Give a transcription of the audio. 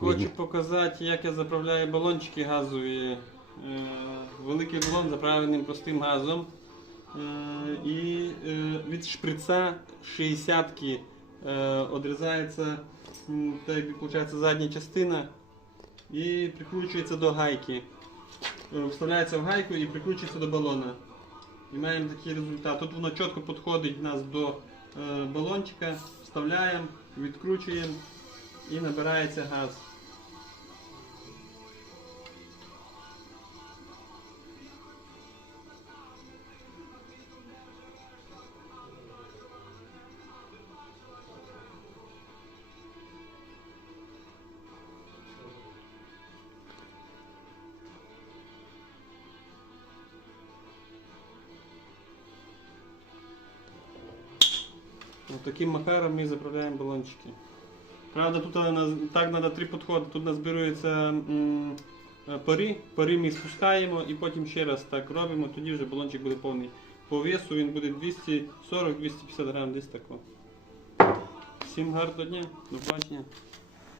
Хочу показати, як я заправляю балончики газові. Е, Великий балон заправлений простим газом. Е, І е, від шприца 60-ки відрізається так, виходить, задня частина і прикручується до гайки. Вставляється в гайку і прикручується до балона. І маємо такий результат. Тут воно чітко підходить нас до балончика, вставляємо, відкручуємо і набирається газ. Таким макаром ми заправляємо балончики. Правда, тут так треба три підходи. Тут назбирується м, е, пари, пари ми спускаємо і потім ще раз так робимо, тоді вже балончик буде повний. По весу він буде 240-250 грам, десь тако. Всім гарного дня, до побачення.